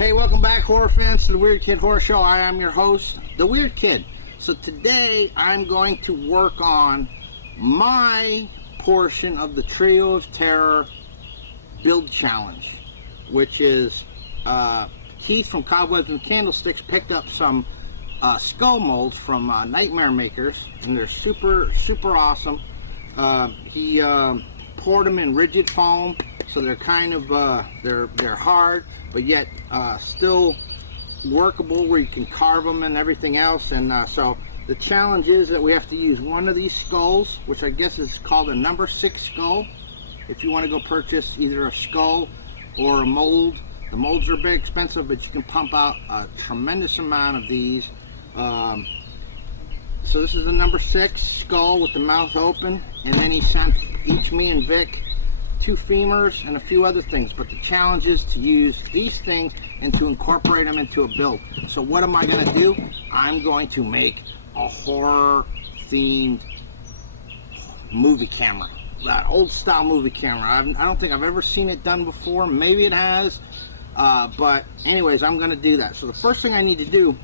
Hey, welcome back, horror fans, to the Weird Kid Horror Show. I am your host, the Weird Kid. So today I'm going to work on my portion of the Trio of Terror build challenge, which is Keith from Cobwebs and Candlesticks picked up some skull molds from Nightmare Makers, and they're super awesome. He poured them in rigid foam, so they're kind of they're hard, but yet still workable, where you can carve them and everything else. And so the challenge is that we have to use one of these skulls, which I guess is called a number 6 skull. If you want to go purchase either a skull or a mold, the molds are very expensive, but you can pump out a tremendous amount of these. So this is the number 6 skull with the mouth open, and then he sent each me and Vic 2 femurs and a few other things. But the challenge is to use these things and to incorporate them into a build. So what am I going to do? I'm going to make a horror themed movie camera, that old style movie camera. I don't think I've ever seen it done before. Maybe it has, but anyways, I'm going to do that. So the first thing I need to do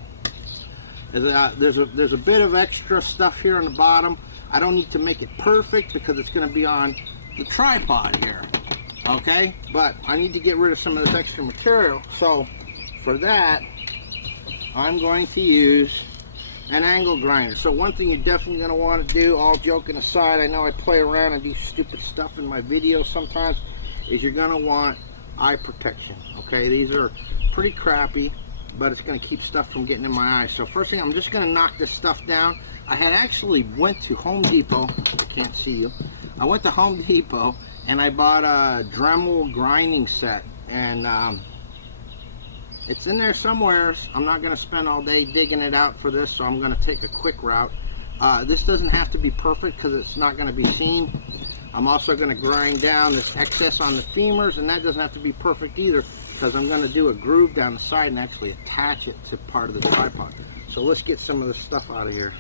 is there's a bit of extra stuff here on the bottom. I don't need to make it perfect because it's going to be on the tripod here, okay? But I need to get rid of some of this extra material. So for that, I'm going to use an angle grinder. So one thing you're definitely going to want to do, all joking aside, I know I play around and do stupid stuff in my videos sometimes, is you're going to want eye protection, okay? These are pretty crappy, but it's going to keep stuff from getting in my eyes. So first thing, I'm just going to knock this stuff down. I had actually went to Home Depot. I can't see you. I went to Home Depot and I bought a Dremel grinding set, and it's in there somewhere. I'm not going to spend all day digging it out for this, so I'm going to take a quick route. This doesn't have to be perfect because it's not going to be seen. I'm also going to grind down this excess on the femurs, and that doesn't have to be perfect either, because I'm going to do a groove down the side and actually attach it to part of the tripod. So let's get some of this stuff out of here.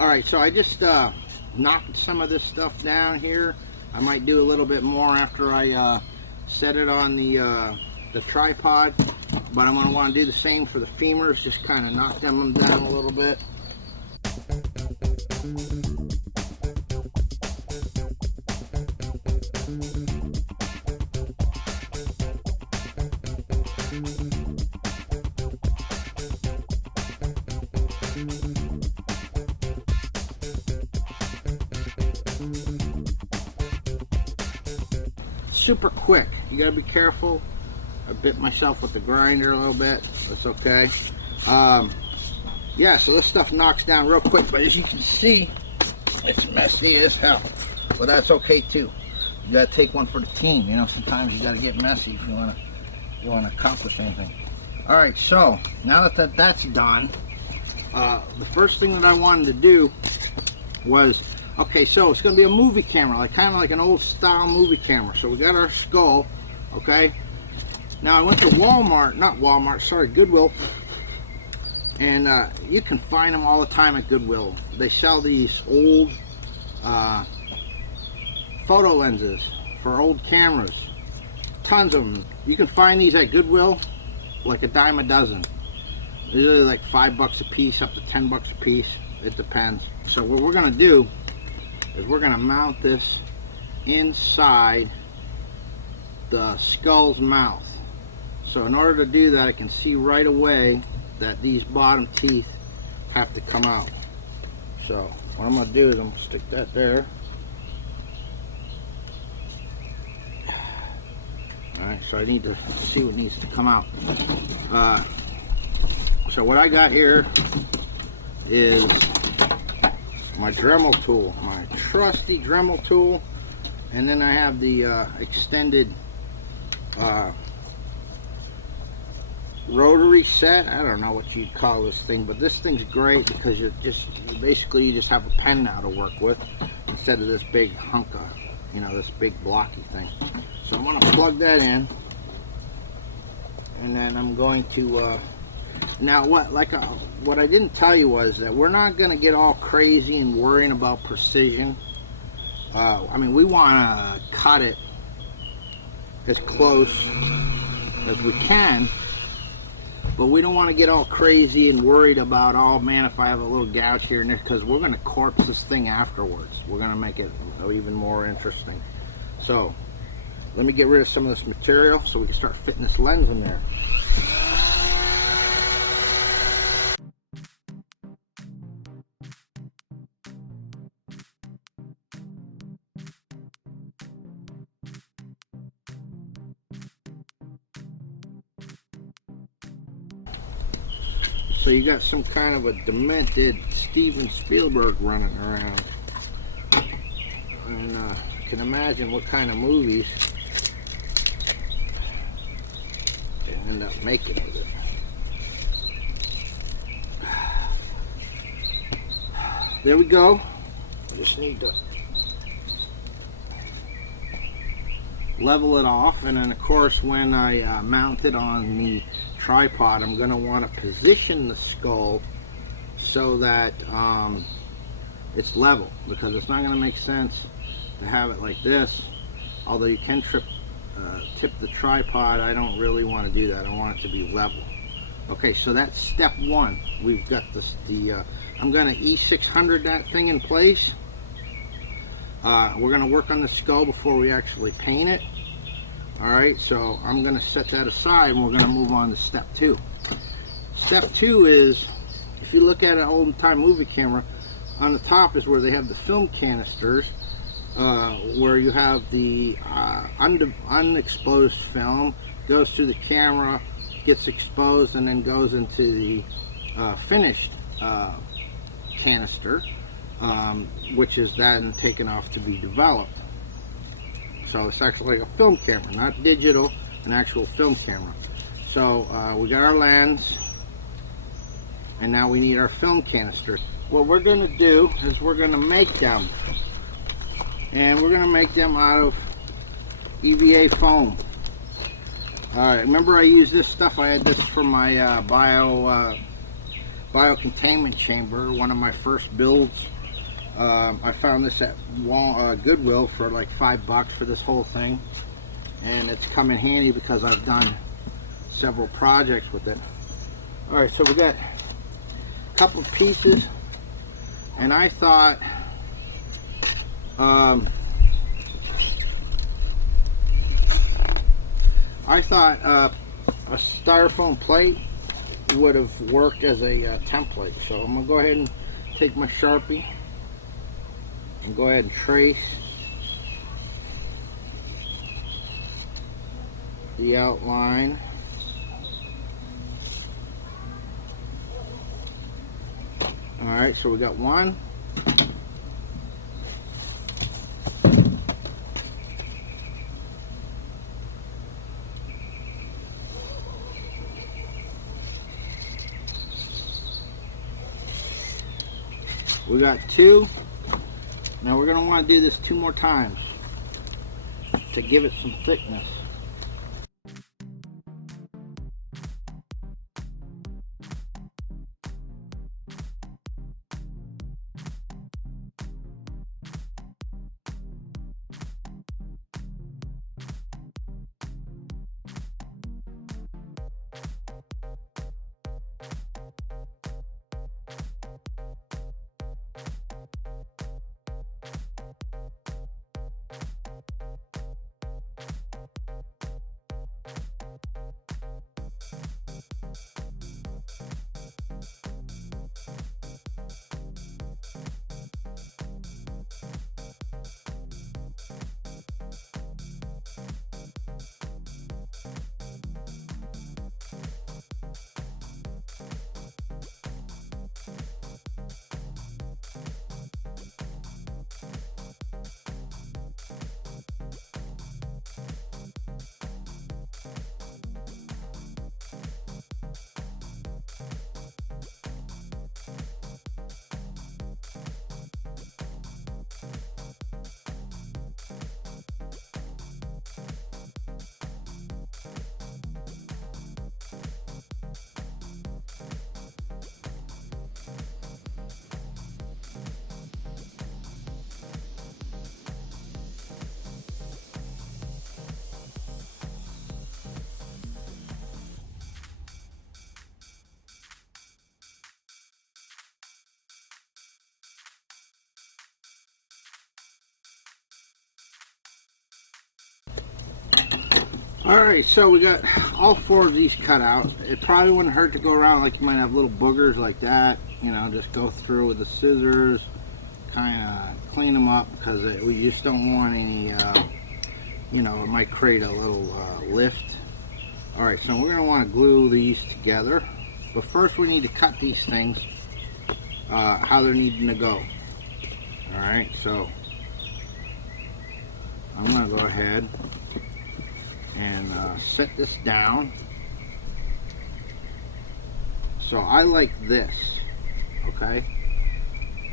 Alright, so I just knocked some of this stuff down here. I might do a little bit more after I set it on the tripod, but I'm going to want to do the same for the femurs, just kind of knock them down a little bit. Super quick. You gotta be careful. I bit myself with the grinder a little bit. That's okay. Yeah, so this stuff knocks down real quick, but as you can see, it's messy as hell. But that's okay too. You gotta take one for the team. You know, sometimes you gotta get messy if you wanna accomplish anything. All right, so now that that's done, the first thing that I wanted to do was, okay, so it's going to be a movie camera, like kind of like an old style movie camera. So we got our skull, okay? Now I went to Goodwill, and you can find them all the time at Goodwill. They sell these old photo lenses for old cameras, tons of them. You can find these at Goodwill, like a dime a dozen. Usually like $5 a piece, up to $10 a piece. It depends. So what we're going to do is we're going to mount this inside the skull's mouth. So in order to do that, I can see right away that these bottom teeth have to come out. So what I'm going to do is I'm going to stick that there. Alright, so I need to see what needs to come out. So what I got here is my Dremel tool, my trusty Dremel tool, and then I have the extended rotary set. I don't know what you'd call this thing, but this thing's great because you just have a pen now to work with instead of this big hunk of, you know, this big blocky thing. So I'm going to plug that in, and then I'm going to now what I didn't tell you was that we're not going to get all crazy and worrying about precision. I mean, we want to cut it as close as we can, but we don't want to get all crazy and worried about, oh man, if I have a little gouge here and there, because we're going to corpse this thing afterwards. We're going to make it even more interesting. So let me get rid of some of this material so we can start fitting this lens in there. So you got some kind of a demented Steven Spielberg running around, and you can imagine what kind of movies they end up making with it. There we go. I just need to level it off, and then of course when I mount it on the tripod, I'm going to want to position the skull so that it's level, because it's not going to make sense to have it like this. Although you can tip the tripod, I don't really want to do that. I want it to be level. Okay, so that's step one. We've got this. I'm going to E600 that thing in place. We're going to work on the skull before we actually paint it. Alright, so I'm going to set that aside and we're going to move on to step two. Step two is, if you look at an old-time movie camera, on the top is where they have the film canisters, where you have the unexposed film, goes through the camera, gets exposed, and then goes into the finished canister, which is then taken off to be developed. So it's actually like a film camera, not digital, an actual film camera. So we got our lens, and now we need our film canister. What we're going to do is we're going to make them, and we're going to make them out of EVA foam. Alright, remember I used this stuff, I had this for my bio containment chamber, one of my first builds. I found this at Goodwill for like $5 for this whole thing, and it's come in handy because I've done several projects with it. Alright, so we got a couple of pieces, and I thought a styrofoam plate would have worked as a template. So I'm going to go ahead and take my Sharpie and go ahead and trace the outline. Alright, so we got one. We got two. Now we're going to want to do this 2 more times to give it some thickness. Alright, so we got all 4 of these cut out. It probably wouldn't hurt to go around, like you might have little boogers like that. You know, just go through with the scissors, kind of clean them up, because we just don't want any, you know, it might create a little lift. Alright, so we're going to want to glue these together. But first we need to cut these things how they're needing to go. Alright, so I'm going to go ahead and set this down. So I like this, okay?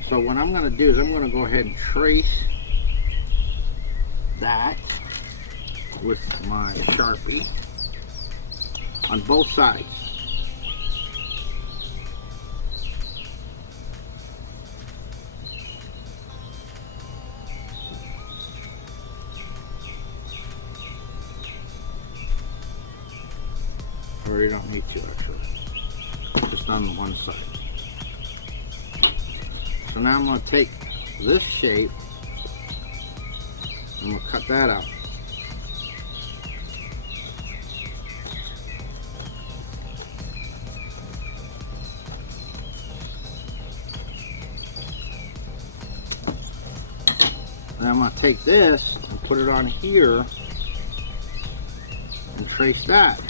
So what I'm going to do is I'm going to go ahead and trace that with my Sharpie on both sides. Or you don't need to actually, just on one side. So now I'm going to take this shape and we'll cut that out. And I'm going to take this and put it on here and trace that.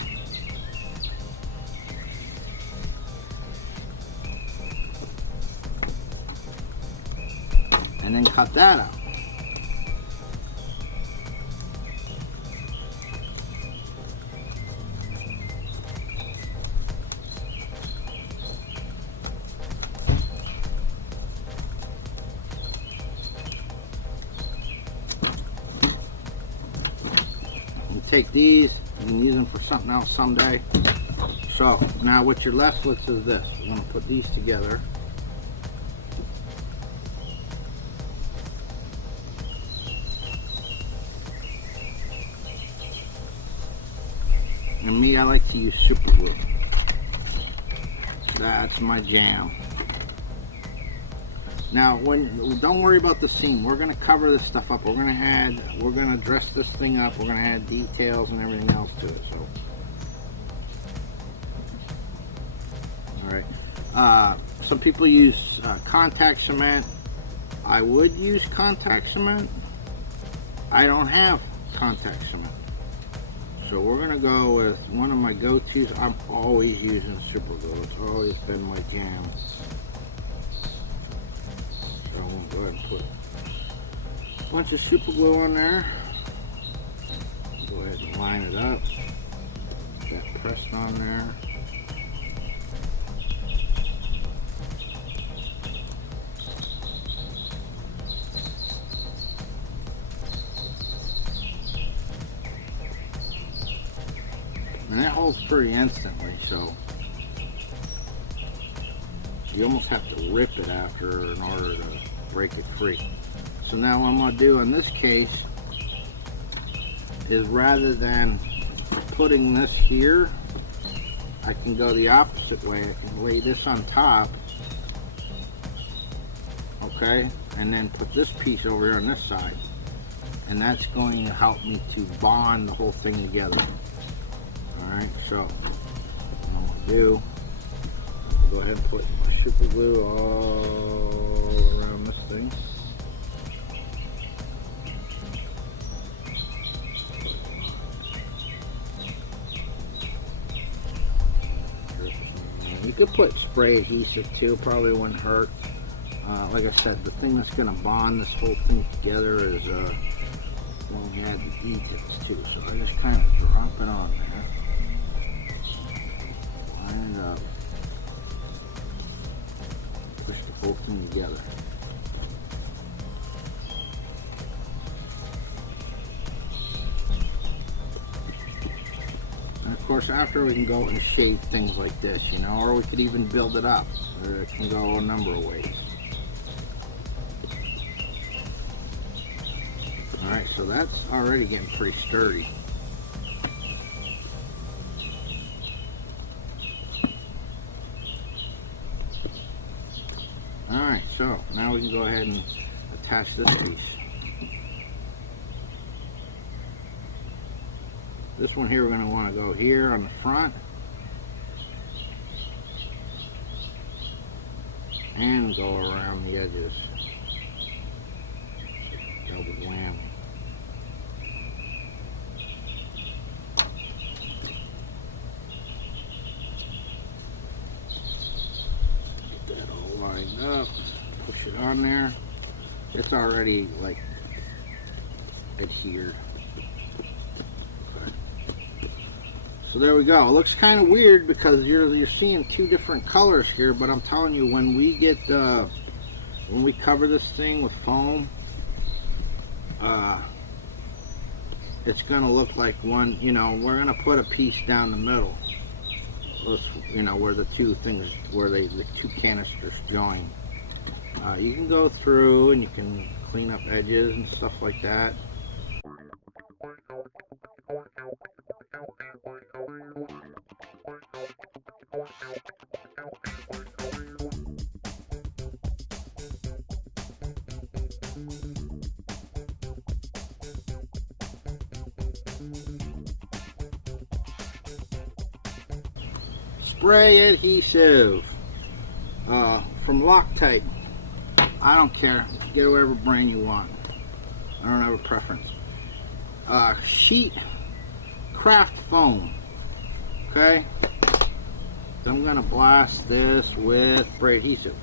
And then cut that out. You take these, you can use them for something else someday. So now what you're left with is this. We're going to put these together. And me, I like to use super glue. That's my jam. Now, don't worry about the seam. We're going to cover this stuff up. We're going to dress this thing up. We're going to add details and everything else to it. So, all right. Some people use contact cement. I would use contact cement. I don't have contact cement. So we're going to go with one of my go-tos. I'm always using super glue. It's always been my jam. So I'm going to go ahead and put a bunch of super glue on there. Go ahead and line it up. Get that pressed on there. And that holds pretty instantly, so you almost have to rip it after in order to break it free. So now what I'm going to do in this case is, rather than putting this here, I can go the opposite way. I can lay this on top, okay, and then put this piece over here on this side, and that's going to help me to bond the whole thing together. Alright, so what I'm going to do, go ahead and put my super glue all around this thing. You could put spray adhesive too, probably wouldn't hurt. Like I said, the thing that's going to bond this whole thing together is when we add the details too. So I just kind of drop it on there. Line it up. Push the whole thing together. And of course, after we can go and shape things like this, you know, or we could even build it up. It can go a number of ways. Alright, so that's already getting pretty sturdy. Alright, so now we can go ahead and attach this piece. This one here we're going to want to go here on the front. And go around the edges. Double whammy. Get that all lined up. Push it on there. It's already like adhered. Okay. So there we go. It looks kind of weird because you're seeing two different colors here, but I'm telling you, when we get when we cover this thing with foam, it's gonna look like one. You know, we're gonna put a piece down the middle. You know, where the two things, where the two canisters join. You can go through and you can clean up edges and stuff like that. Spray adhesive from Loctite. I don't care. Get whatever brand you want. I don't have a preference. Sheet craft foam. Okay. So I'm gonna blast this with spray adhesive.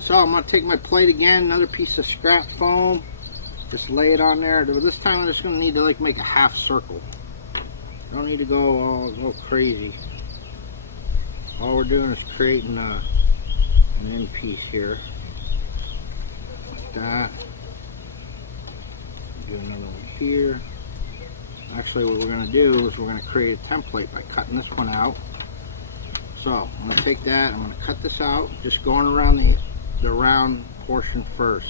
So I'm going to take my plate again, another piece of scrap foam, just lay it on there. This time I'm just going to need to like make a half circle. Don't need to go all crazy. All we're doing is creating an end piece here. Like that. Do another one here. Actually, what we're going to do is we're going to create a template by cutting this one out. So I'm going to take that, I'm going to cut this out, just going around the round portion first.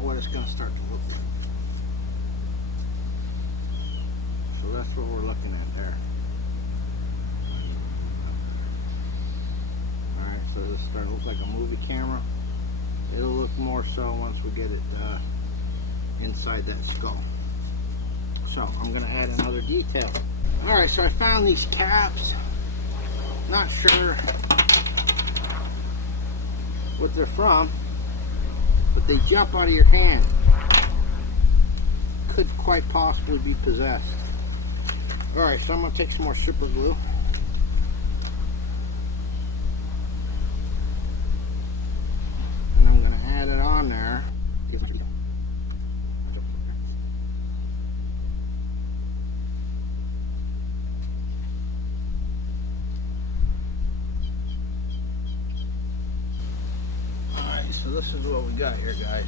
of what it's going to start to look like. So that's what we're looking at there. Alright, so this start to look like a movie camera. It'll look more so once we get it inside that skull. So I'm going to add another detail. Alright, so I found these caps. Not sure what they're from, but they jump out of your hand. Could quite possibly be possessed. Alright, so I'm going to take some more super glue. And I'm going to add it on there. So this is what we got here, guys.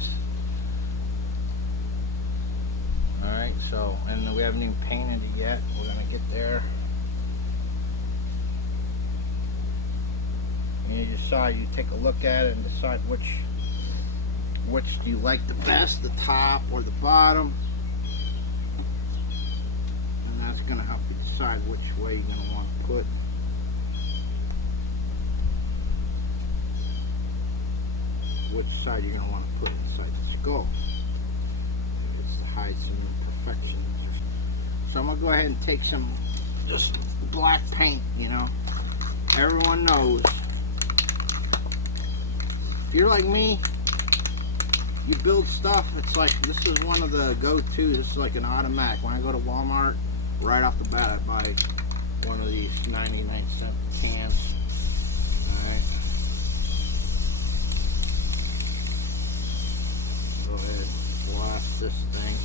Alright, so, and we haven't even painted it yet. We're going to get there. And you decide, you take a look at it and decide which do you like the best, the top or the bottom. And that's going to help you decide which way you're going to want to put. Which side you're going to want to put inside the skull. It's to hide some imperfections. So I'm going to go ahead and take some just black paint, you know. Everyone knows. If you're like me, you build stuff, it's like, this is one of the go-to, this is like an automatic. When I go to Walmart, right off the bat, I buy one of these 99-cent cans. Alright. Go ahead and blast this thing.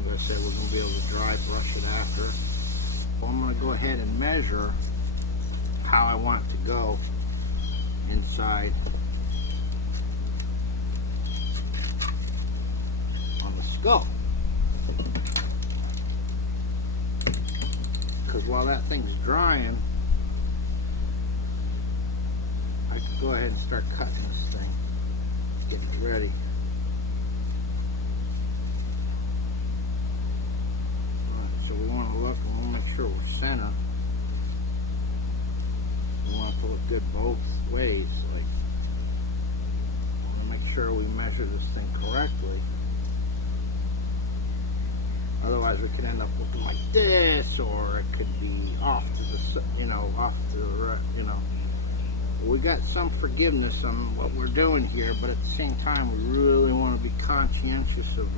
As I said, we're going to be able to dry brush it after. Well, I'm going to go ahead and measure how I want it to go inside on the skull. Because while that thing's drying, I could go ahead and start cutting this thing. Getting it ready. Right, so we want to look and we'll make sure we're center. We want it to look good both ways. Like, we want to make sure we measure this thing correctly. Otherwise, we could end up looking like this, or it could be off to the, you know, off to the right, you know. We got some forgiveness on what we're doing here, but at the same time, we really want to be conscientious of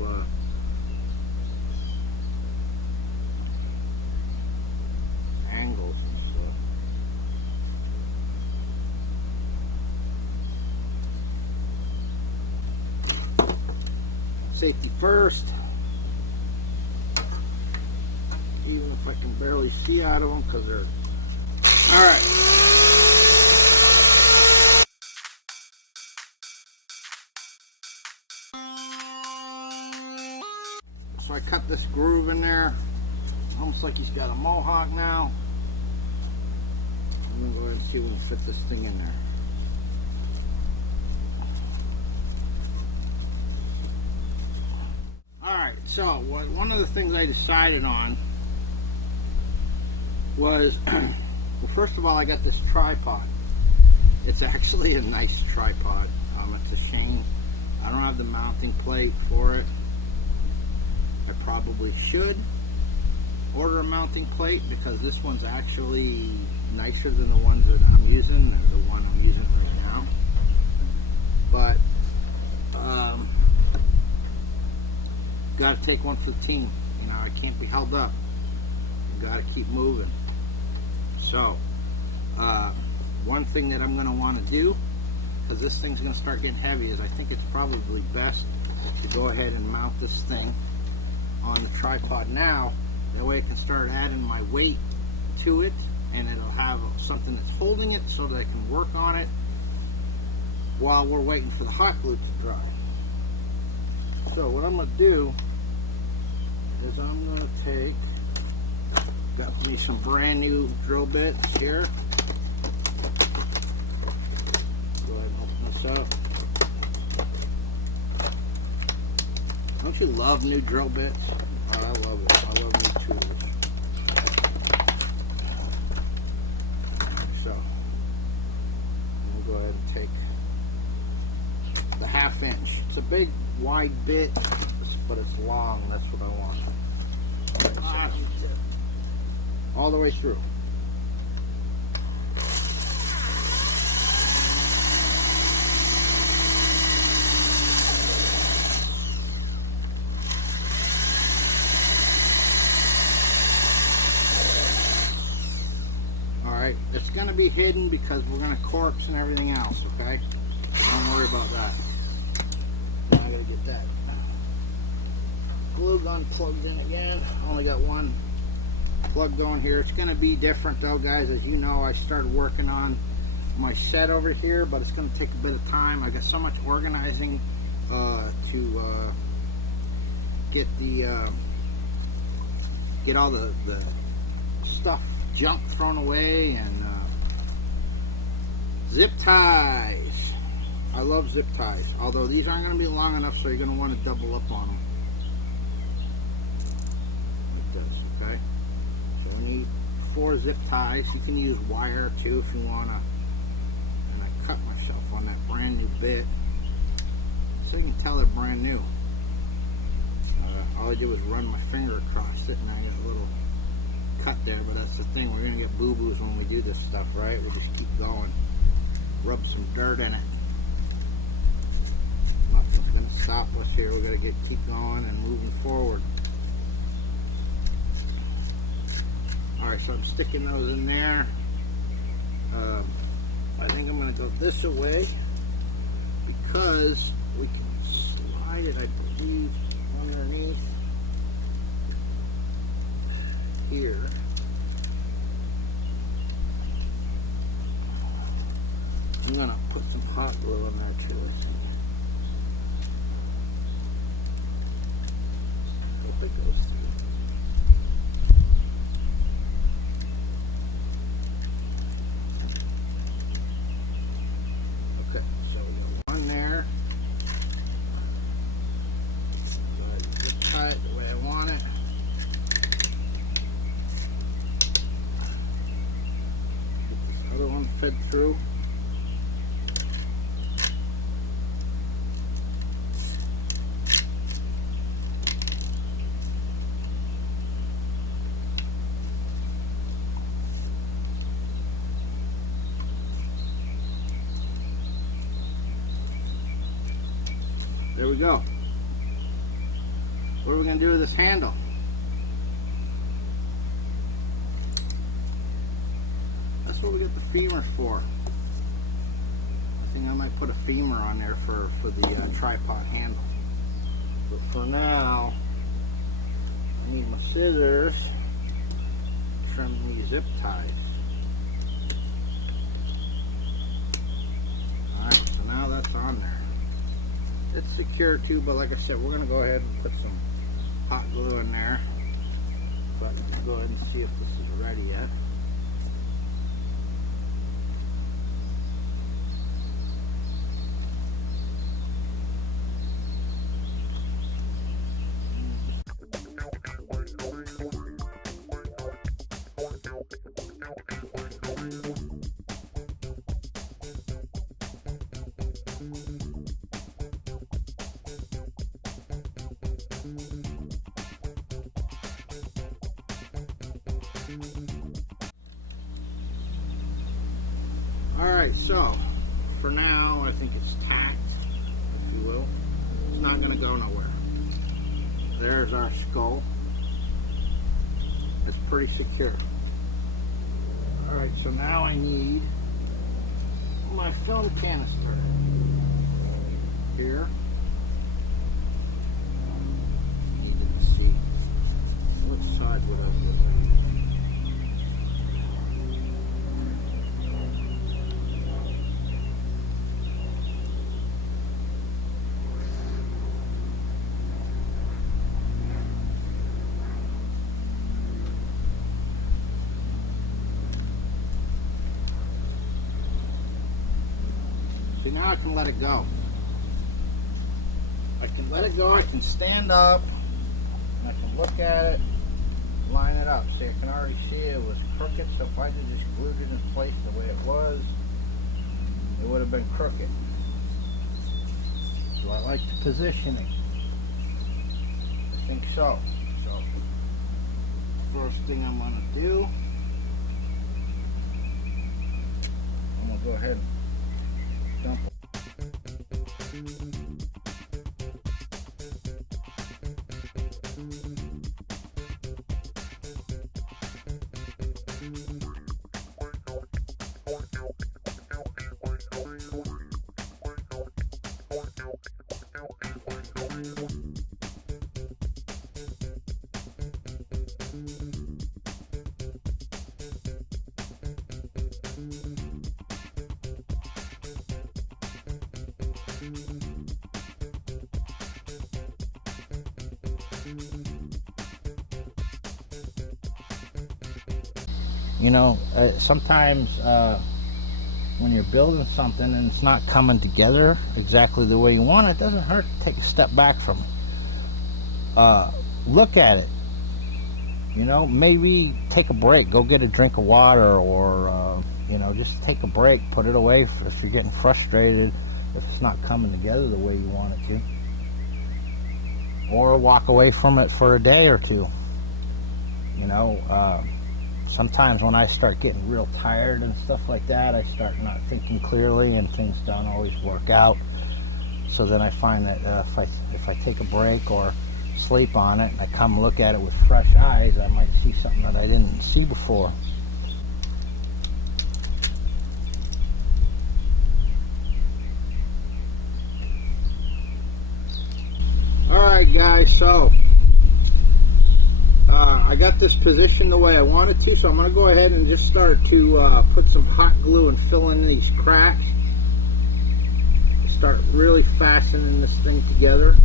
angles and stuff. Safety first. Even if I can barely see out of them, because they're... Alright. So I cut this groove in there. It's almost like he's got a mohawk now. I'm going to go ahead and see if we can fit this thing in there. Alright, so one of the things I decided on was, well, first of all, I got this tripod. It's actually a nice tripod. It's a shame I don't have the mounting plate for it. I probably should order a mounting plate, because this one's actually nicer than the ones that I'm using, or the one I'm using right now. But got to take one for the team. You know, I can't be held up. Got to keep moving. So one thing that I'm going to want to do, because this thing's going to start getting heavy, is I think it's probably best to go ahead and mount this thing on the tripod now. That way I can start adding my weight to it, and it'll have something that's holding it so that I can work on it while we're waiting for the hot glue to dry. So what I'm going to do is I'm going to take, got me some brand new drill bits here. Go ahead and open this up. Don't you love new drill bits? Oh, I love it. I love new tools. So, we'll go ahead and take the 1/2 inch. It's a big, wide bit, but it's long. That's what I want. All the way through. Alright, it's going to be hidden because we're going to corpse and everything else, okay? Don't worry about that. Now I got to get that glue gun plugged in again. I only got one plug going here. It's going to be different though, guys. As you know, I started working on my set over here, but it's going to take a bit of time. I got so much organizing to get all the stuff, junk thrown away, and zip ties. I love zip ties, although these aren't going to be long enough, so you're going to want to double up on them. Like this, okay? So we need 4 zip ties. You can use wire too if you want to. And I cut myself on that brand new bit, so you can tell they're brand new. All I did was run my finger across it, and I got a little cut there, but that's the thing. We're going to get boo-boos when we do this stuff, right? We'll just keep going. Rub some dirt in it. Nothing's going to stop us here. We've got to keep going and moving forward. Alright, so I'm sticking those in there. I think I'm going to go this way because we can slide it, I believe, underneath here. I'm going to put some hot glue on there too. Hope it goes through. Okay, so we got one there. Go ahead and zip tie it the way I want it. Get this other one fed through. There we go. What are we going to do with this handle? That's what we get the femur for. I think I might put a femur on there for the tripod handle. But for now, I need my scissors to trim these zip ties. Alright, so now that's on there. It's secure too, but like I said, we're going to go ahead and put some hot glue in there. But let's go ahead and see if this is ready yet. Alright, so for now I think it's tacked, if you will. It's not going to go nowhere. There's our skull. It's pretty secure. Alright, so now I need my film canister here. I need to see which side would I do. See, now I can let it go. I can let it go. I can stand up. And I can look at it, line it up. See, I can already see it was crooked, so if I had just glued it in place the way it was, it would have been crooked. Do I like the positioning? I think so. So, first thing I'm going to do, I'm going to go ahead and dump it. You know, sometimes when you're building something and it's not coming together exactly the way you want, it doesn't hurt to take a step back from it. Look at it. You know, maybe take a break. Go get a drink of water, or, you know, just take a break. Put it away if you're getting frustrated, if it's not coming together the way you want it to. Or walk away from it for a day or two. You know, sometimes when I start getting real tired and stuff like that, I start not thinking clearly and things don't always work out. So then I find that if I take a break or sleep on it and I come look at it with fresh eyes, I might see something that I didn't see before. Alright guys, so I got this positioned the way I wanted to, so I'm going to go ahead and just start to put some hot glue and fill in these cracks. Start really fastening this thing together.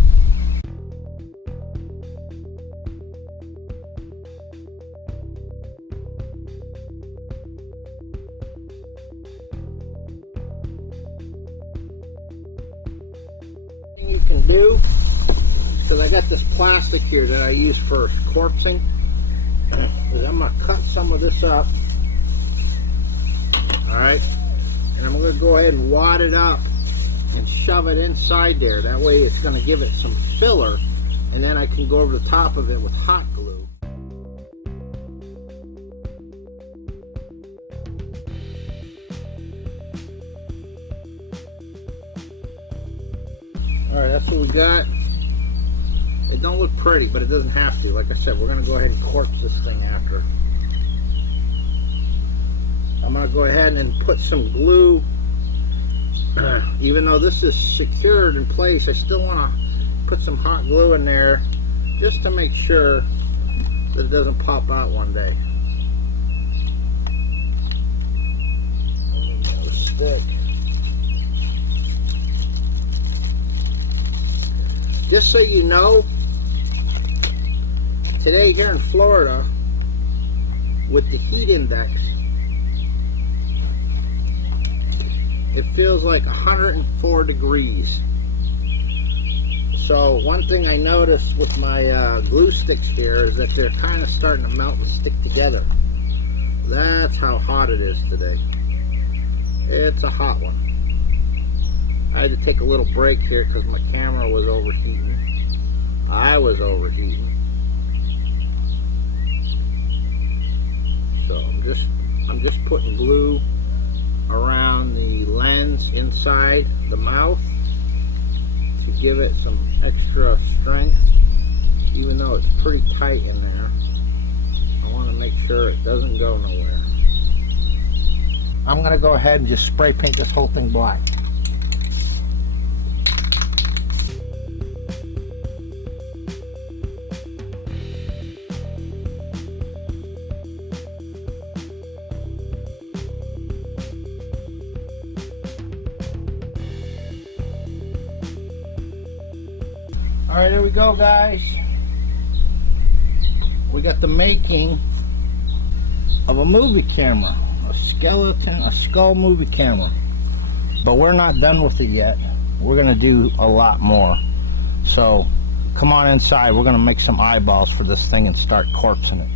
Thing you can do, because I got this plastic here that I use for corpsing, is I'm going to cut some of this up, alright, and I'm going to go ahead and wad it up and shove it inside there. That way it's going to give it some filler, and then I can go over the top of it with hot glue. Alright, that's what we got. It don't look pretty, but it doesn't have to. Like I said, we're going to go ahead and corpse this thing after. I'm going to go ahead and put some glue. Even though this is secured in place, I still want to put some hot glue in there just to make sure that it doesn't pop out one day. Another stick. Just so you know, today here in Florida, with the heat index, it feels like 104 degrees. So one thing I noticed with my glue sticks here is that they're kind of starting to melt and stick together. That's how hot it is today. It's a hot one. I had to take a little break here because my camera was overheating. I was overheating. So I'm just putting glue around the lens inside the mouth to give it some extra strength, even though it's pretty tight in there. I want to make sure it doesn't go nowhere. I'm going to go ahead and just spray paint this whole thing black. Alright, there we go, guys. We got the making of a movie camera. A skull movie camera. But we're not done with it yet. We're going to do a lot more. So come on inside. We're going to make some eyeballs for this thing and start corpsing it.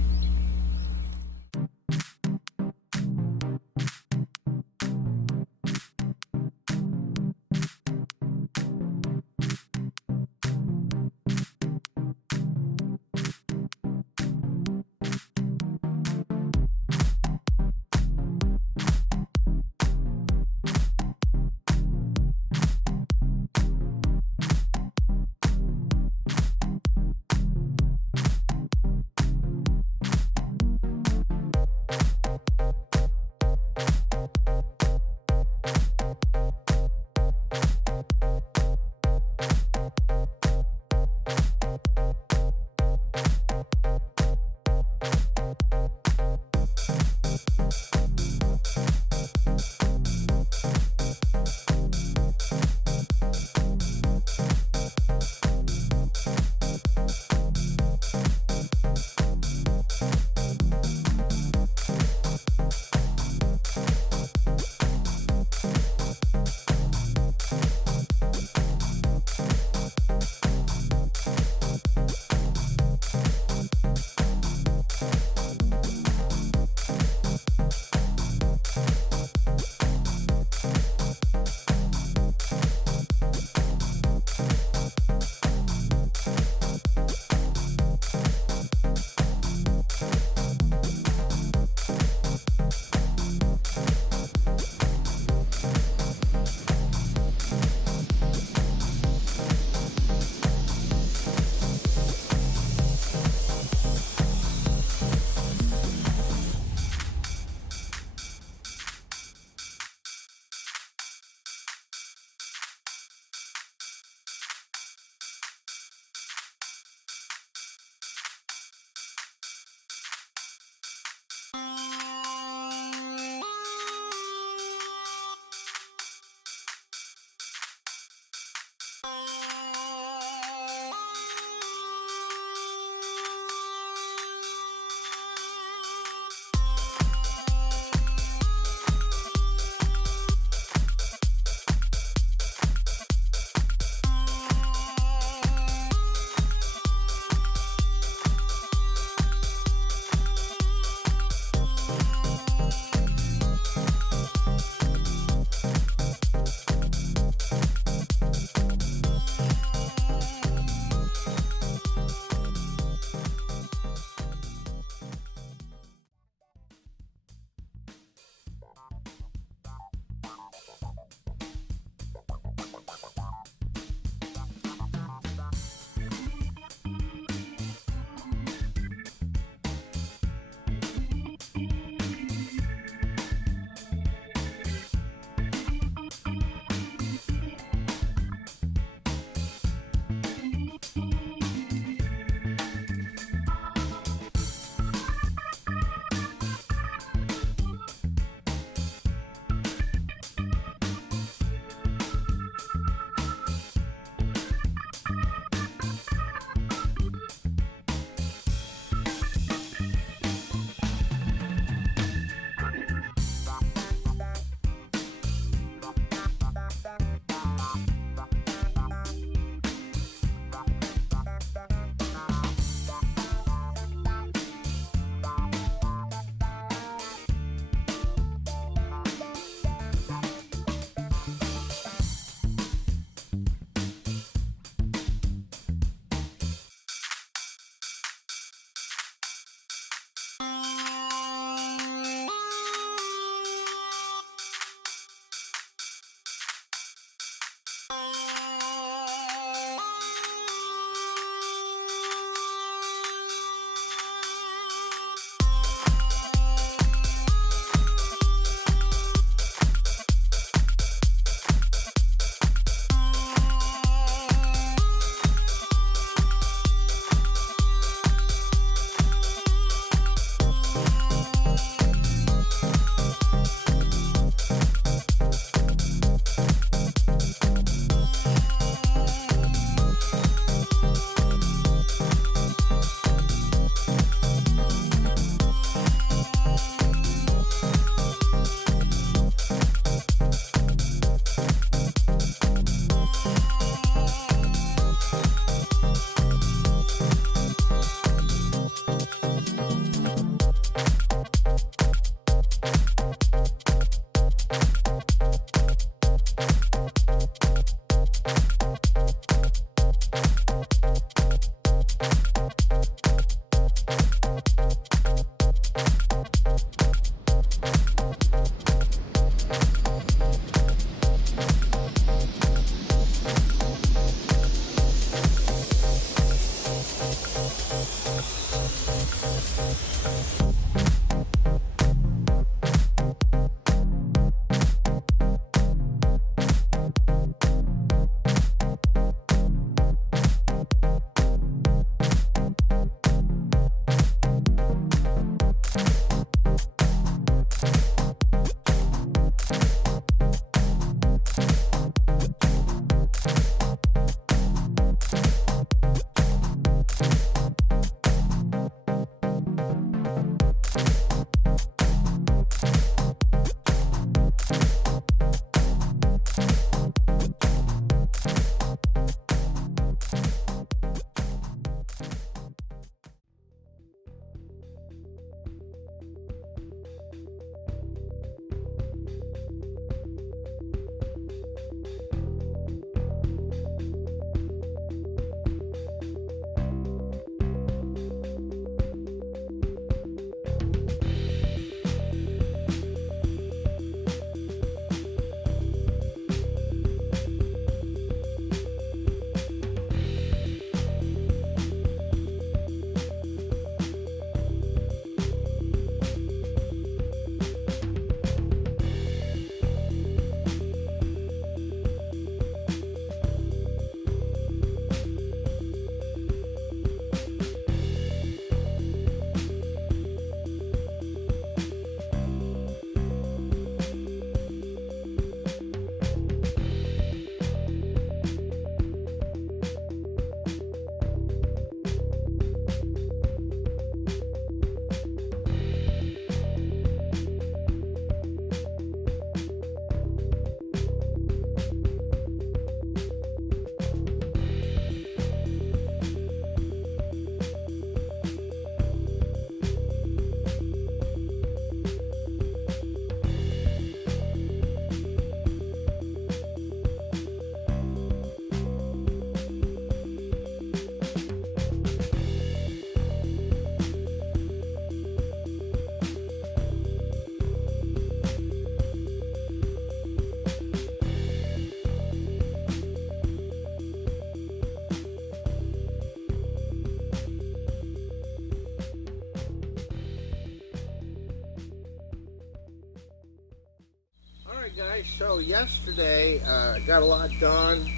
guys, so yesterday I got a lot done.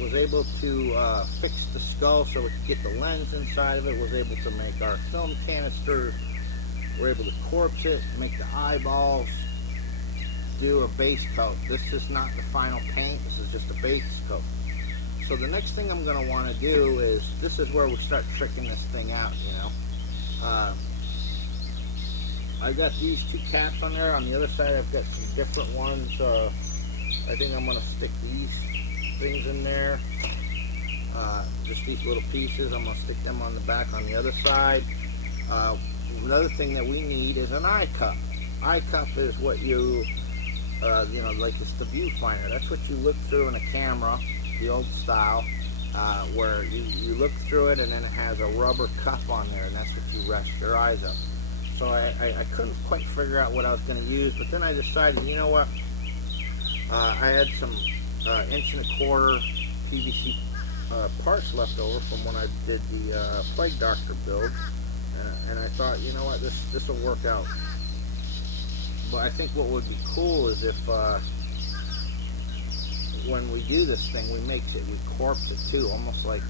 Was able to fix the skull so we could get the lens inside of it. Was able to make our film canister. We're able to corpse it, make the eyeballs, do a base coat. This is not the final paint. This is just a base coat. So the next thing I'm going to want to do is, this is where we start tricking this thing out, you know. I got these two caps on there. On the other side, I've got some different ones. I think I'm going to stick these things in there. Just these little pieces. I'm going to stick them on the back on the other side. Another thing that we need is an eye cup. Eye cup is what you know, like it's the viewfinder. That's what you look through in a camera, the old style, where you look through it and then it has a rubber cup on there, and that's what you rest your eyes up. So I couldn't quite figure out what I was going to use, but then I decided, you know what, I had some 1 1/4" PVC parts left over from when I did the Plague Doctor build, and I thought, you know what, this will work out. But I think what would be cool is if when we do this thing, we corpse it too, almost like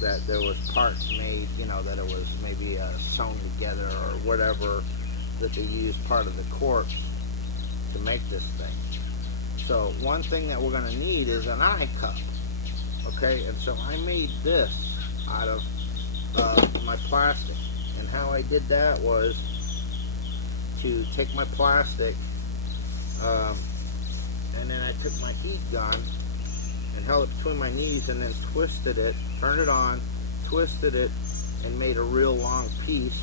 that there was parts made, you know, that it was maybe sewn together or whatever, that they used part of the corpse to make this thing. So one thing that we're going to need is an eye cup. Okay, and so I made this out of my plastic, and how I did that was to take my plastic, and then I took my heat gun and held it between my knees and then twisted it, turned it on, twisted it, and made a real long piece.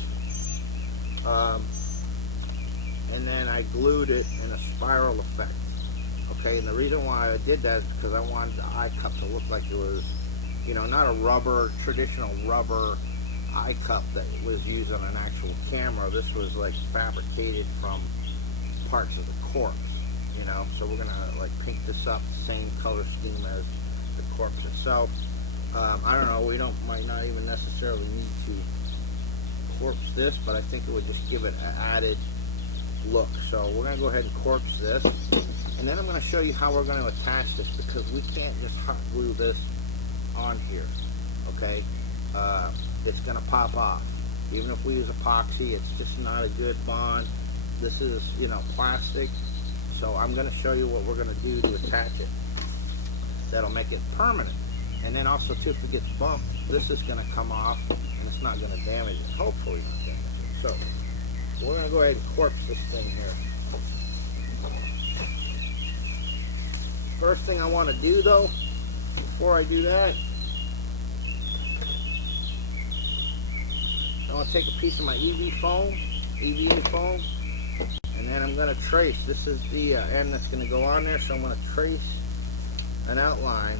And then I glued it in a spiral effect. Okay, and the reason why I did that is because I wanted the eye cup to look like it was, you know, not a traditional rubber eye cup that was used on an actual camera. This was like fabricated from parts of the corpse, you know. So we're gonna like paint this up the same color scheme as the corpse itself. I don't know, might not even necessarily need to corpse this, but I think it would just give it an added look. So we're gonna go ahead and corpse this, and then I'm gonna show you how we're gonna attach this, because we can't just hot glue this on here. Okay, it's gonna pop off. Even if we use epoxy, it's just not a good bond. This is, you know, plastic. So I'm gonna show you what we're gonna do to attach it. That'll make it permanent. And then also too, if it gets bumped, this is gonna come off and it's not gonna damage it. Hopefully not damage it. So we're gonna go ahead and corpse this thing here. First thing I want to do though, before I do that, I want to take a piece of my EVA foam, and then I'm going to trace. This is the end that's going to go on there, so I'm going to trace an outline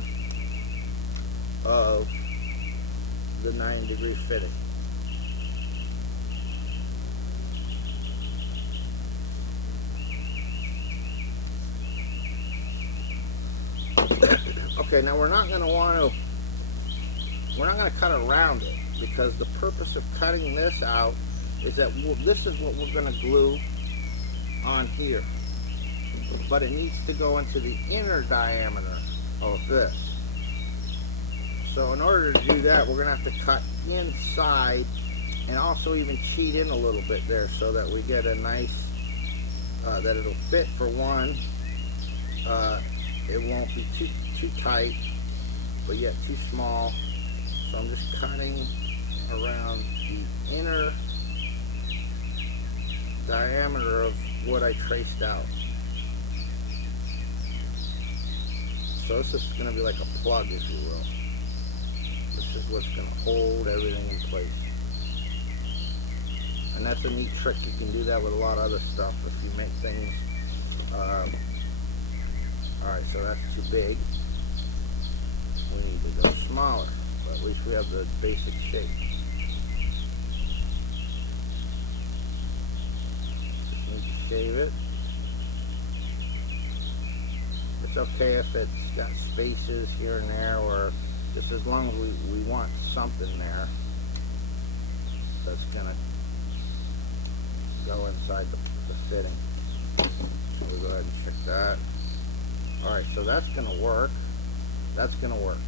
of the 9-degree fitting. Okay, now we're not going to cut around it, because the purpose of cutting this out is that this is what we're going to glue on here, but it needs to go into the inner diameter of this. So in order to do that, we're going to have to cut inside and also even cheat in a little bit there, so that we get a nice, that it'll fit for one. It won't be too tight, but yet too small. So I'm just cutting around the inner diameter of what I traced out. So this is going to be like a plug, if you will. This is what's going to hold everything in place. And that's a neat trick. You can do that with a lot of other stuff if you make things. Alright, so that's too big. We need to go smaller, but at least we have the basic shape. Just need to shave it. It's okay if it's got spaces here and there, or just as long as we want something there that's gonna go inside the fitting. So we'll go ahead and check that. Alright, so that's going to work. That's going to work.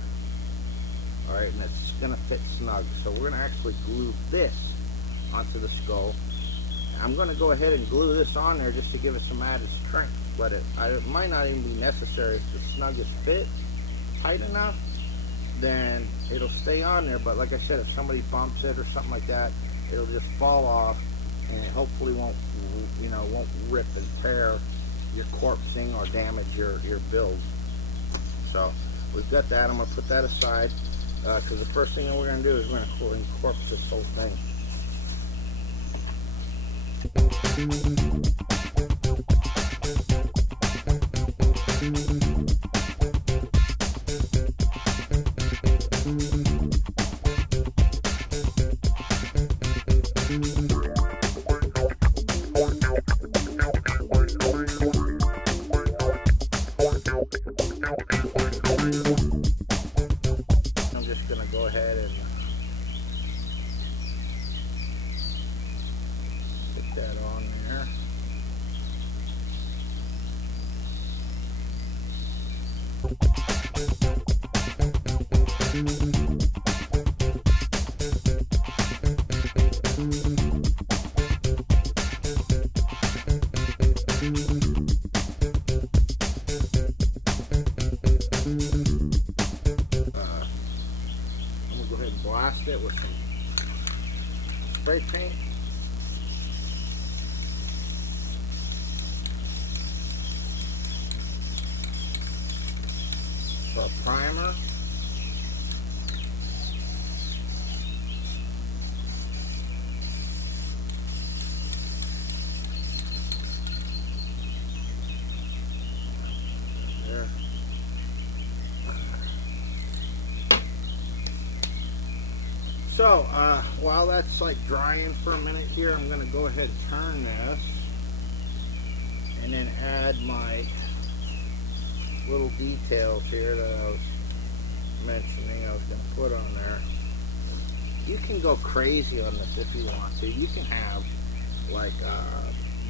Alright, and it's going to fit snug. So we're going to actually glue this onto the skull. I'm going to go ahead and glue this on there just to give it some added strength. But it might not even be necessary. If the snug is fit tight enough, then it'll stay on there. But like I said, if somebody bumps it or something like that, it'll just fall off, and it hopefully won't, you know, won't rip and tear your corpsing or damage your build. So we've got that. I'm going to put that aside because the first thing that we're going to do is we're going to corpse this whole thing. I'm just going to go ahead and put that on there. I'm going to go ahead and blast it with some spray paint. For a primer. There. So, while that's like drying for a minute here, I'm going to go ahead and turn this and then add my little details here that I was mentioning I was going to put on there. You can go crazy on this if you want to. You can have like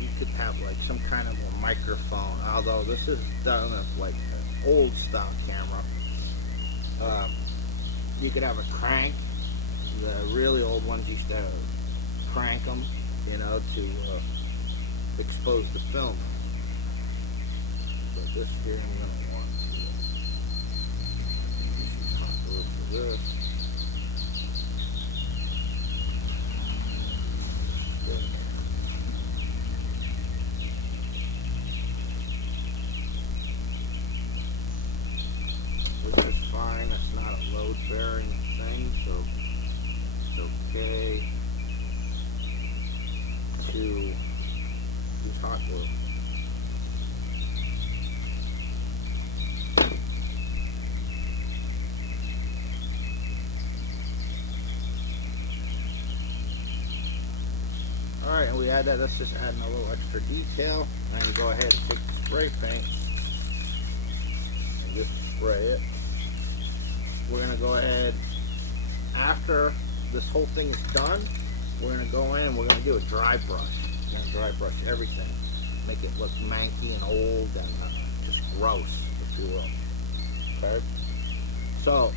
you could have like some kind of a microphone, although this is done with like an old stock camera. You could have a crank. The really old ones used to crank them, you know, to expose the film. But this here I'm going to want to use for this. This is fine. It's not a load-bearing thing, so it's okay to use hot glue. Alright, and we add that. Let's just add a little extra detail. And then go ahead and take the spray paint and just spray it. We're going to go ahead, after this whole thing is done, we're going to go in and we're going to do a dry brush. We're going to dry brush everything. Make it look manky and old and just gross, if you will. Okay? So,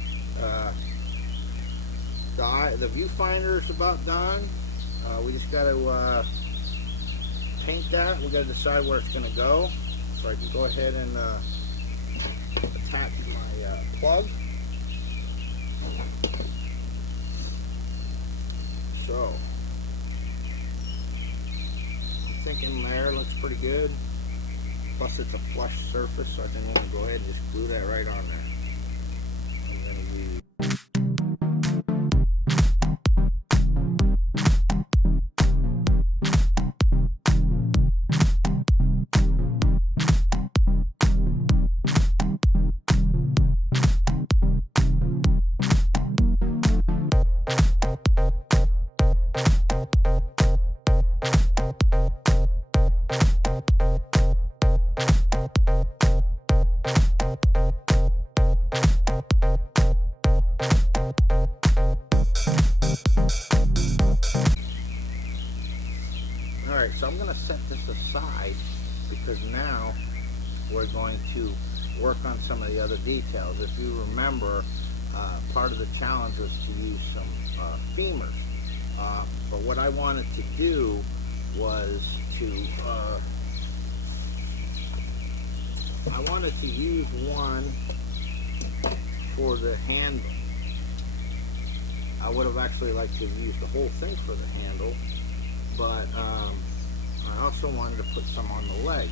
the viewfinder is about done. We just got to paint that. We got to decide where it's going to go. So I can go ahead and attach my plug. So I'm thinking there looks pretty good. Plus it's a flush surface, so I can go ahead and just glue that right on there. I'm going to use I'm going to set this aside because now we're going to work on some of the other details. If you remember, part of the challenge was to use some femurs. But what I wanted to do was to I wanted to use one for the handle. I would have actually liked to have used the whole thing for the handle, but I also wanted to put some on the leg.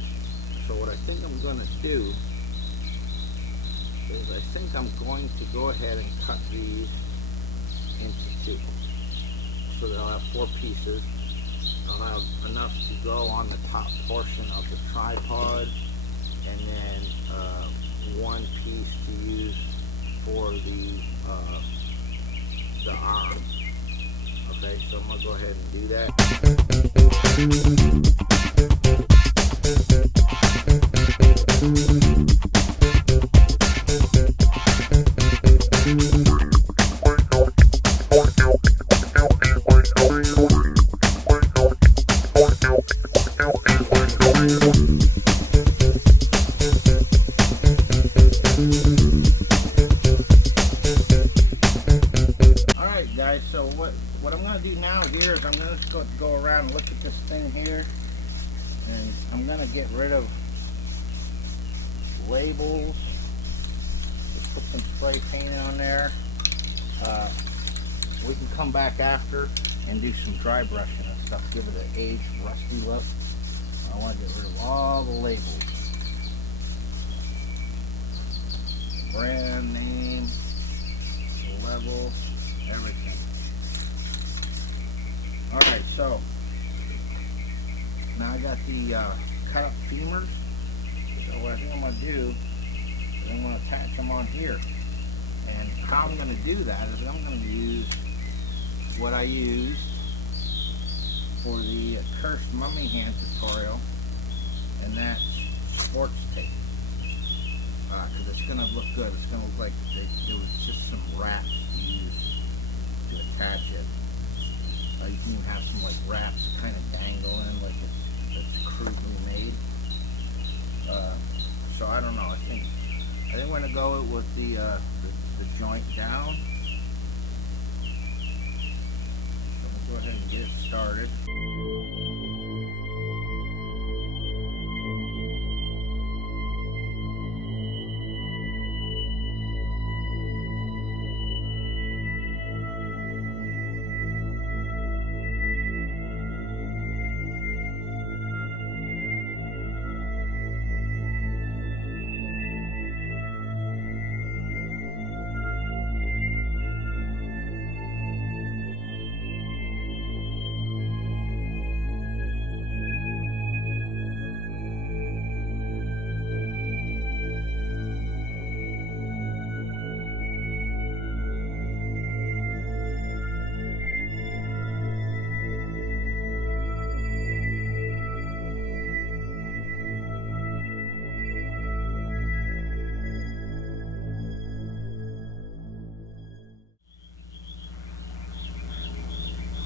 So what I think I'm going to do is I think I'm going to go ahead and cut these into two. So that I'll have 4 pieces. I'll have enough to go on the top portion of the tripod, and then 1 piece to use for the arm. Okay, so I'm going to go ahead and do that. Alright guys, so what I'm going to do now here is I'm going to go around and look at this thing here, and I'm going to get rid of labels. Just put some spray paint on there. We can come back after and do some dry brushing and stuff, give it an aged, rusty look. I want to get rid of all the labels. Brand name, level, everything. Alright, so now I got the cut up femurs. So what I think I'm going to do is I'm going to attach them on here. And how I'm going to do that is I'm going to use what I used for the Cursed Mummy Hand tutorial, and that's sports tape. Because it's going to look good. It's going to look like it was just some wraps used to attach it. You can even have some like wraps kind of dangling, like it's crudely made. So I don't know. I think we're going to go with the joint down. So we'll go ahead and get it started.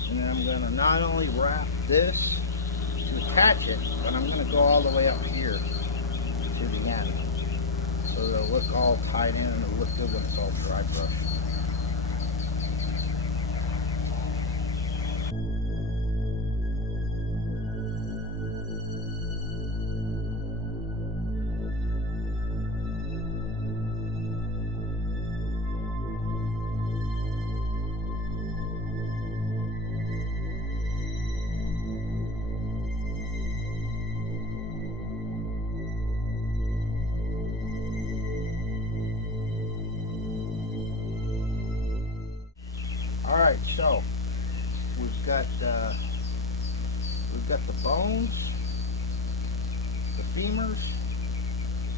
And then I'm going to not only wrap this to attach it, but I'm going to go all the way up here to the end. So it'll look all tied in and it'll look good when it's all dry brushed. Alright, so we've got the bones, the femurs,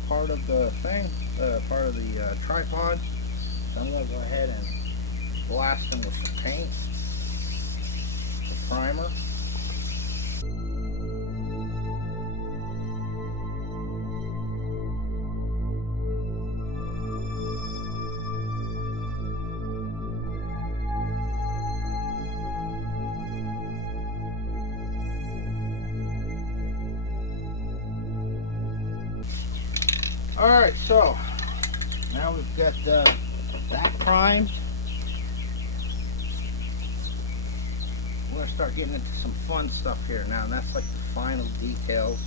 part of the thing, part of the tripod. So I'm going to go ahead and blast them with some paint, the primer. Alright, so now we've got that primed. We're going to start getting into some fun stuff here now, and that's like the final details,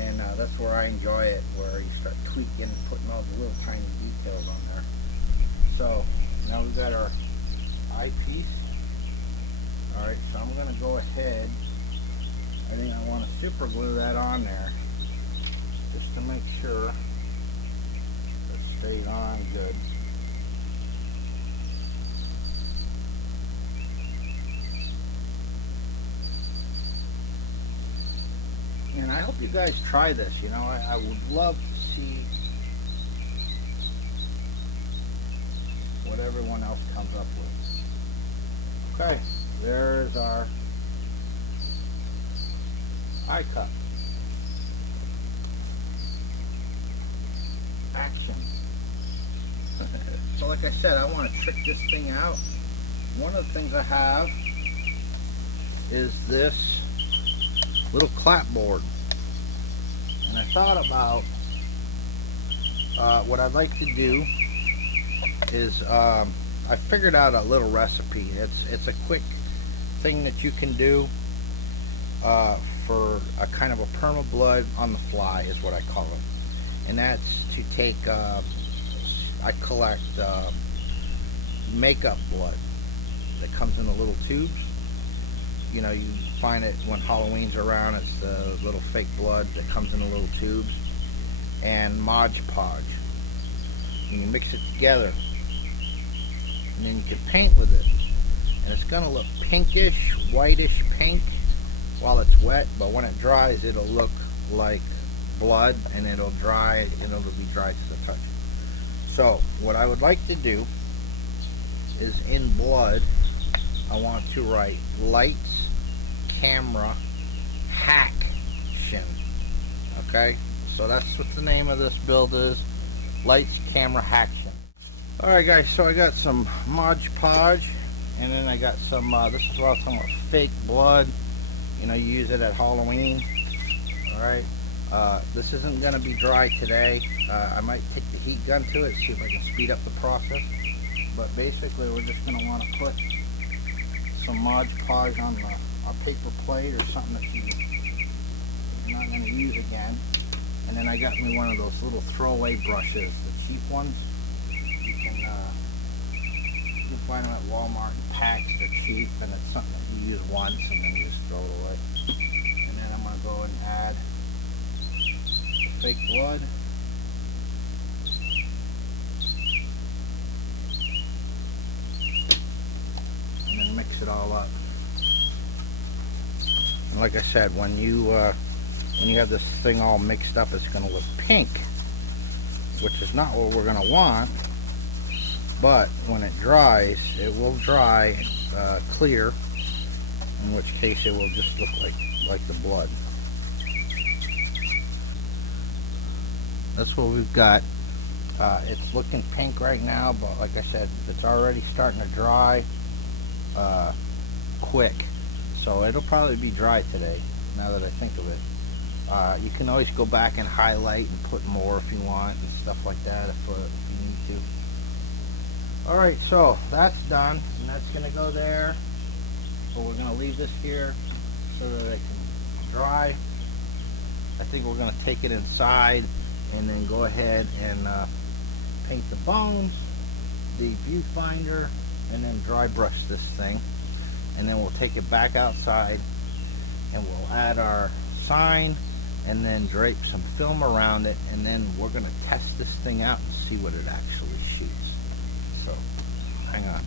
and that's where I enjoy it, where you start tweaking and putting all the little tiny details on there. So now we've got our eyepiece. Alright, so I'm going to go ahead, I think I want to super glue that on there just to make sure it stays on good. And I hope you guys try this. You know, I would love to see what everyone else comes up with. Okay, there's our eye cup. Action. So like I said, I want to trick this thing out. One of the things I have is this little clapboard, and I thought about what I'd like to do is I figured out a little recipe. It's a quick thing that you can do for a kind of a perma blood on the fly is what I call it, and that's to take I collect makeup blood that comes in the little tubes. You know, you find it when Halloween's around. It's the little fake blood that comes in the little tubes, and Mod Podge. And you mix it together, and then you can paint with it, and it's gonna look pinkish, whitish pink while it's wet, but when it dries it'll look like blood, and it'll dry, and it'll be dry to the touch. So what I would like to do is, in blood, I want to write lights, camera, HACK-tion. Okay, so that's what the name of this build is. Lights, camera, HACK-tion. Alright guys, so I got some Mod Podge, and then I got some this is all some fake blood. You know, you use it at Halloween. Alright, this isn't going to be dry today. I might take the heat gun to it, see if I can speed up the process. But basically we're just going to want to put some Mod Podge on a paper plate or something that you're not going to use again. And then I got me one of those little throwaway brushes, the cheap ones. You can find them at Walmart in packs. They're cheap, and it's something that you use once and then you just throw it away. And then I'm going to go and add the fake blood. And then mix it all up. And like I said, when you have this thing all mixed up, it's going to look pink, which is not what we're going to want. But when it dries, it will dry clear, in which case it will just look like the blood. That's what we've got. It's looking pink right now, but like I said, it's already starting to dry quick. So it'll probably be dry today, now that I think of it. You can always go back and highlight and put more if you want and stuff like that if you need to. Alright, so that's done, and that's going to go there. So we're going to leave this here so that it can dry. I think we're going to take it inside and then go ahead and paint the bones, the viewfinder, and then dry brush this thing. And then we'll take it back outside and we'll add our sign and then drape some film around it, and then we're going to test this thing out and see what it actually shoots. So, hang on.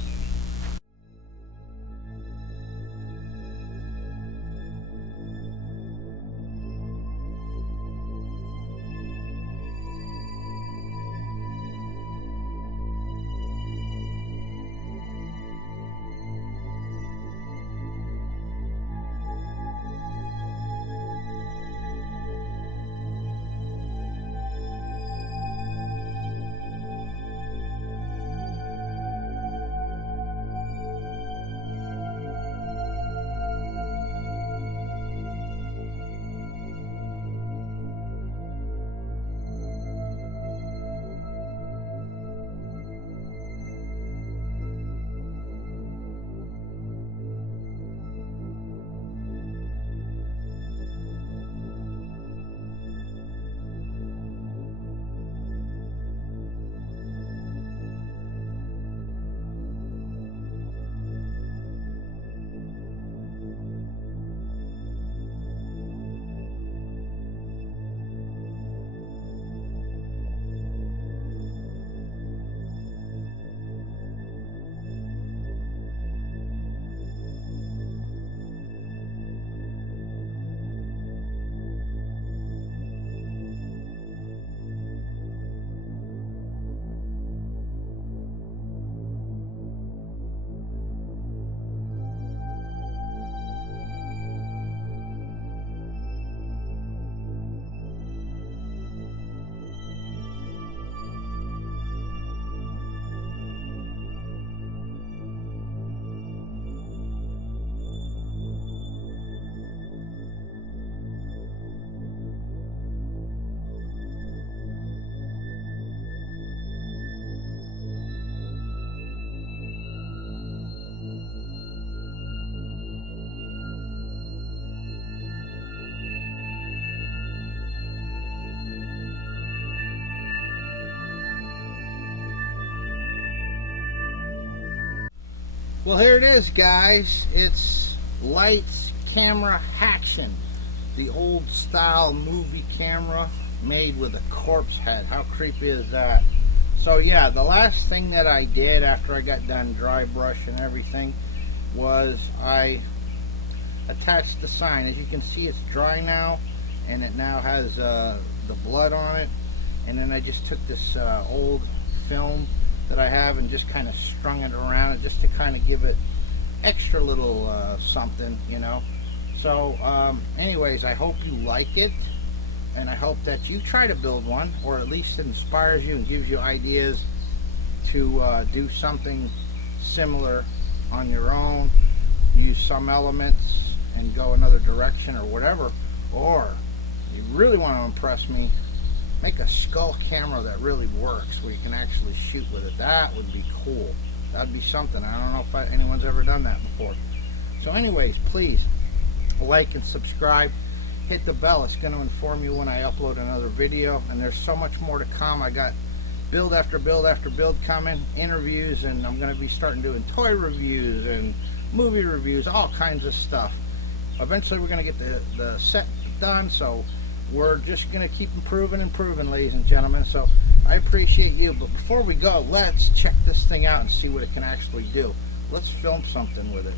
Well, here it is, guys. It's Lights, Camera, HACK-tion. The old style movie camera made with a corpse head. How creepy is that? So yeah, the last thing that I did after I got done dry brush and everything was I attached the sign. As you can see, it's dry now, and it now has the blood on it. And then I just took this old film that I have and just kind of strung it around it just to kind of give it extra little something, you know. So anyways, I hope you like it, and I hope that you try to build one, or at least it inspires you and gives you ideas to do something similar on your own, use some elements and go another direction or whatever. Or you really want to impress me, make a skull camera that really works, where you can actually shoot with it. That would be cool. That'd be something. I don't know if anyone's ever done that before. So anyways, please like and subscribe. Hit the bell. It's going to inform you when I upload another video. And there's so much more to come. I got build after build after build coming, interviews, and I'm going to be starting doing toy reviews and movie reviews, all kinds of stuff. Eventually we're going to get the set done, so we're just going to keep improving, ladies and gentlemen. So I appreciate you. But before we go, let's check this thing out and see what it can actually do. Let's film something with it.